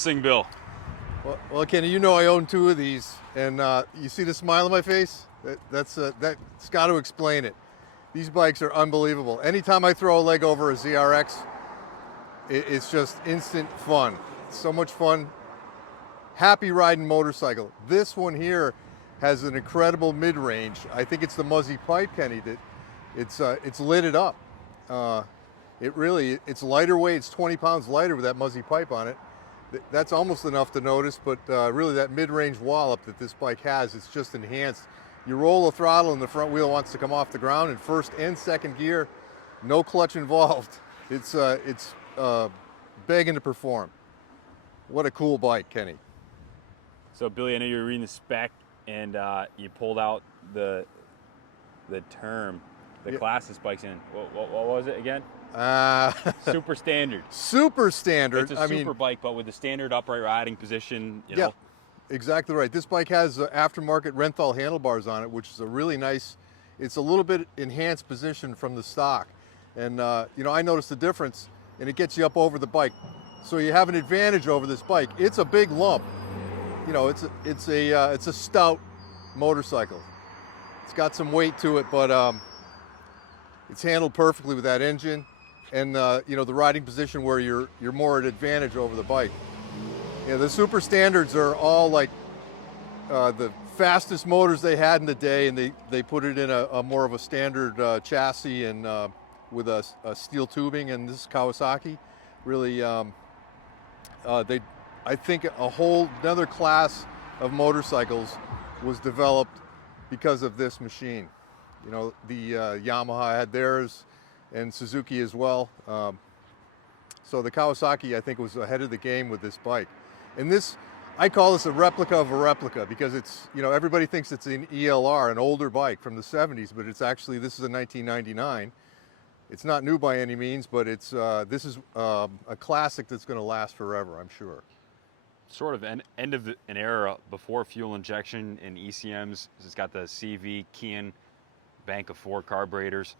this thing, Bill? Well, Kenny, you know I own two of these, and you see the smile on my face? That's got to explain it. These bikes are unbelievable. Anytime I throw a leg over a ZRX, it's just instant fun. So much fun. Happy riding motorcycle. This one here has an incredible mid-range. I think it's the Muzzy pipe, Kenny, that it's lit it up. It's lighter weight. It's 20 pounds lighter with that Muzzy pipe on it. That's almost enough to notice, but really that mid-range wallop that this bike has, it's just enhanced. You roll the throttle and the front wheel wants to come off the ground in first and second gear, no clutch involved. It's begging to perform. What a cool bike, Kenny. So Billy, I know you were reading the spec and you pulled out the term, the class this bike's in. What was it again? Super standard. Super standard. It's a super bike, but with the standard upright riding position. You know. Exactly right. This bike has aftermarket Renthal handlebars on it, which is a really nice, it's a little bit enhanced position from the stock. And you know, I noticed the difference, and it gets you up over the bike. So you have an advantage over this bike. It's a big lump. You know, it's a stout motorcycle. It's got some weight to it, but it's handled perfectly with that engine, and you know, the riding position where you're more at advantage over the bike. Yeah, the super standards are all like the fastest motors they had in the day, and they put it in a more of a standard chassis and with a steel tubing, and this is Kawasaki. Really, I think a whole another class of motorcycles was developed because of this machine. You know, the Yamaha had theirs, and Suzuki as well. So the Kawasaki, I think, was ahead of the game with this bike. And this, I call this a replica of a replica, because it's, you know, everybody thinks it's an ELR, an older bike from the 70s, but it's actually, this is a 1999. It's not new by any means, but it's this is a classic that's going to last forever, I'm sure. Sort of an end of an era before fuel injection and ECMs. It's got the CV Kian bank of 4 carburetors.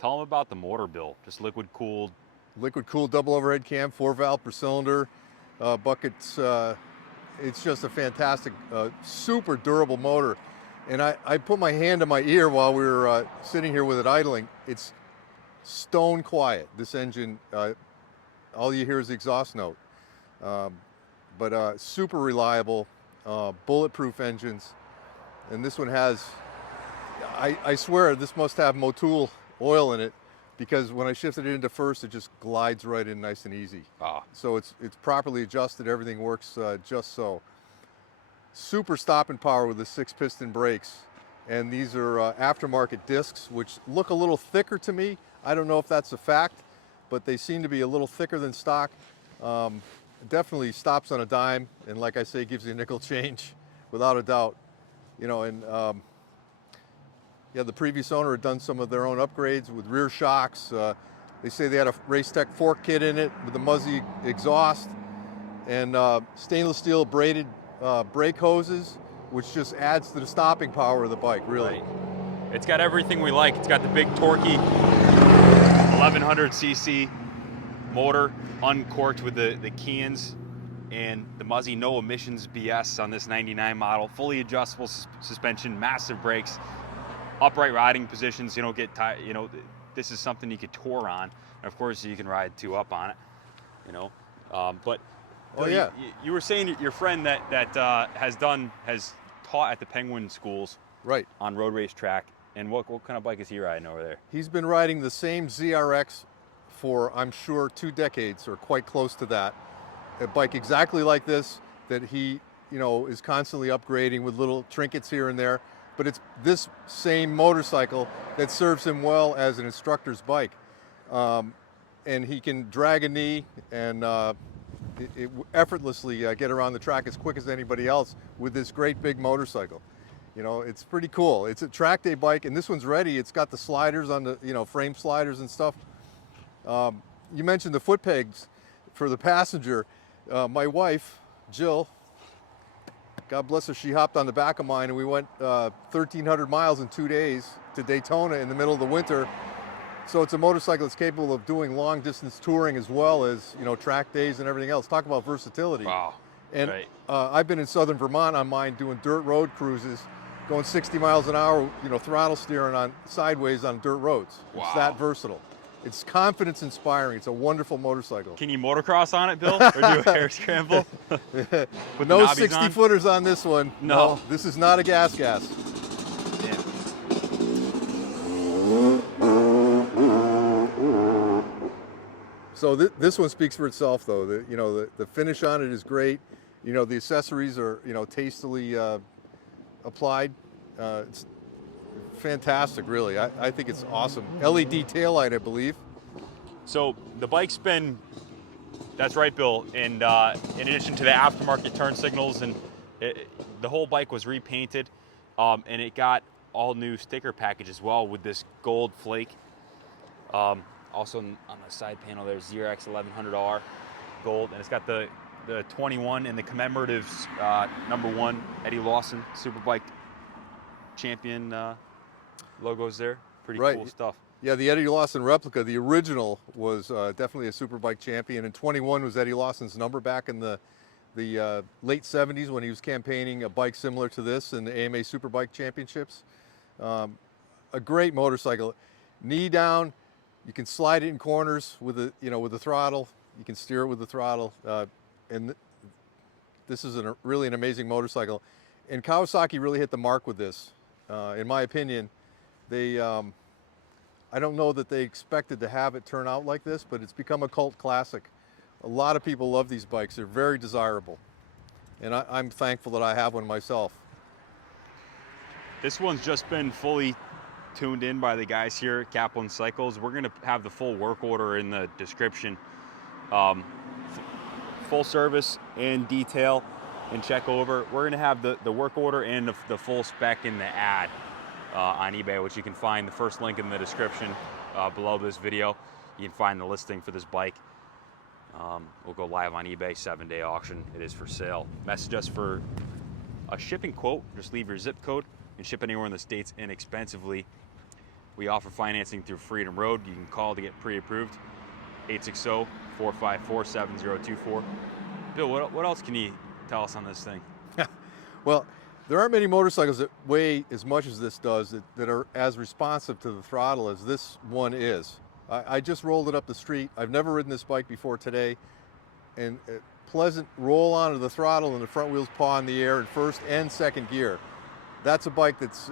Tell them about the motor, Bill. Just liquid cooled. Liquid cooled double overhead cam, 4 valve per cylinder, buckets. It's just a fantastic, super durable motor. And I put my hand on my ear while we were sitting here with it idling. It's stone quiet. This engine, all you hear is the exhaust note. But super reliable, bulletproof engines. And this one has, I swear this must have Motul oil in it, because when I shifted it into first, it just glides right in nice and easy. So it's properly adjusted, everything works just so. Super stopping power with the 6-piston brakes. And these are aftermarket discs, which look a little thicker to me. I don't know if that's a fact, but they seem to be a little thicker than stock. Definitely stops on a dime, and like I say, gives you a nickel change, without a doubt. You know, and yeah, the previous owner had done some of their own upgrades with rear shocks. They say they had a Race Tech fork kit in it with the Muzzy exhaust, and stainless steel braided brake hoses, which just adds to the stopping power of the bike, really. Right. It's got everything we like. It's got the big torquey 1100 cc motor, uncorked with the Kians, and the Muzzy no emissions BS on this 99 model. Fully adjustable suspension, massive brakes, upright riding positions. You don't get tired. You know, this is something you could tour on. And of course, you can ride 2 up on it. You know, but oh yeah, you were saying your friend that has taught at the Penguin schools, right, on road race track. And what kind of bike is he riding over there? He's been riding the same ZRX for, I'm sure, 2 decades, or quite close to that. A bike exactly like this that he, you know, is constantly upgrading with little trinkets here and there. But it's this same motorcycle that serves him well as an instructor's bike. And he can drag a knee and effortlessly get around the track as quick as anybody else with this great big motorcycle. You know, it's pretty cool. It's a track day bike, and this one's ready. It's got the sliders on the, you know, frame sliders and stuff. You mentioned the foot pegs for the passenger. My wife, Jill, God bless her, she hopped on the back of mine, and we went 1,300 miles in 2 days to Daytona in the middle of the winter. So it's a motorcycle that's capable of doing long distance touring as well as, track days and everything else. Talk about versatility. Wow. And Right. I've been in southern Vermont on mine doing dirt road cruises, going 60 miles an hour, throttle steering on sideways on dirt roads. Wow. It's that versatile. It's confidence inspiring. It's a wonderful motorcycle. Can you motocross on it, Bill, or do a hair scramble? With No the knobbies 60 on? footers on this one. No. This is not a gas. Yeah. So this one speaks for itself, though. The finish on it is great. The accessories are tastily applied. It's fantastic, really. I think it's awesome. LED taillight, I believe. So the bike's been, that's right, Bill. And in addition to the aftermarket turn signals, and the whole bike was repainted, and it got all new sticker package as well with this gold flake. Also on the side panel, there's ZRX1100 ELR gold, and it's got the 21 and the commemorative #1 Eddie Lawson Superbike champion logos there. Pretty Right. cool stuff. Yeah, the Eddie Lawson replica, the original, was definitely a Superbike champion, and 21 was Eddie Lawson's number back in the late 70s when he was campaigning a bike similar to this in the AMA Superbike Championships. A great motorcycle. Knee down, you can slide it in corners with the throttle. You can steer it with the throttle, and this is really an amazing motorcycle. And Kawasaki really hit the mark with this. In my opinion, they I don't know that they expected to have it turn out like this, but it's become a cult classic. A lot of people love these bikes. They're very desirable, and I'm thankful that I have one myself. This one's just been fully tuned in by the guys here at Kaplan Cycles. We're gonna have the full work order in the description. Full service and detail and check over. We're gonna have the work order and the full spec in the ad on eBay, which you can find the first link in the description below this video. You can find the listing for this bike. We'll go live on eBay, 7-day auction. It is for sale. Message us for a shipping quote. Just leave your zip code and ship anywhere in the States inexpensively. We offer financing through Freedom Road. You can call to get pre-approved, 860-454-7024. Bill, what else can you tell us on this thing? Well, there aren't many motorcycles that weigh as much as this does that are as responsive to the throttle as this one is. I just rolled it up the street. I've never ridden this bike before today, and a pleasant roll onto the throttle and the front wheels paw in the air in first and second gear. That's a bike that's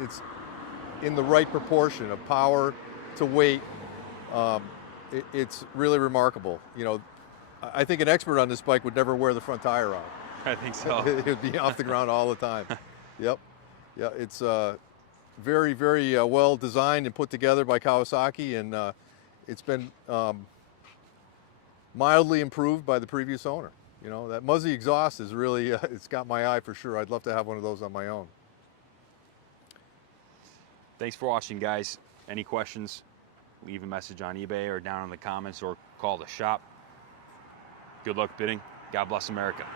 it's in the right proportion of power to weight. It's really remarkable. I think an expert on this bike would never wear the front tire out. I think so. It would be off the ground all the time. Yep. Yeah, it's very, very well designed and put together by Kawasaki, and it's been mildly improved by the previous owner. That Muzzy exhaust is really, it's got my eye for sure. I'd love to have one of those on my own. Thanks for watching, guys. Any questions, leave a message on eBay or down in the comments or call the shop. Good luck bidding. God bless America.